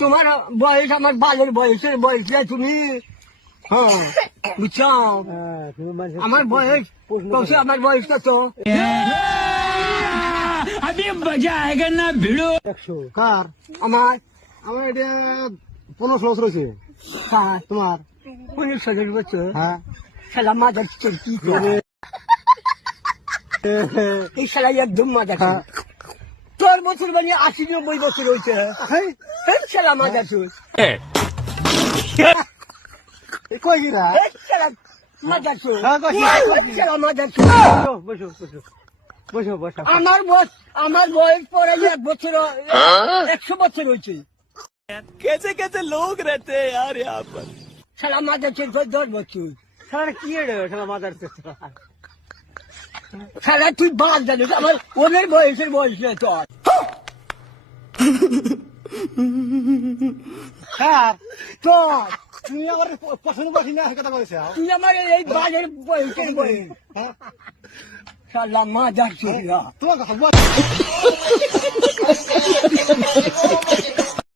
তোমার বয়স আমার বালের বয়সের বয়স না তুমি। হ্যাঁ বুঝছো, আমার বয়স কৌশে, আমার বয়স কত? अभी मजा आएगा ना भिड़ो। কার? আমার আমার এটা 15 বছর হয়েছে। কার? তোমার? 15 বছর। হ্যাঁ। শালা মাদার কি করে এই শালা একদম মাদার। তোর বছর মানে 80-90 বছর হয়েছে। এই শালা মাদার চোর, কই গিরা? এই শালা মাদার চোর, হ্যাঁ, কইছি, কইছি। এই শালা মাদার চোর। বসো বসো বসো বসো। আমার বয়স পরে 1 বছর 100 বছর হয়েছে। कैसे कैसे लोग रहते हैं यार यहाँ पर। শালা মাদার চোর 10 বছর। শালা কি রে? শালা মাদার চোদ। শালা তুই বাদ জানিস, আমার ওদের বয়সের বয়স নেই তোর। কার? তোর, তুমি আমার পছন্দ করছি না কথা বলেছ। তুই আমার এই বালের বয়সের বয়স। শালা মাদার চোর। তোমার কথা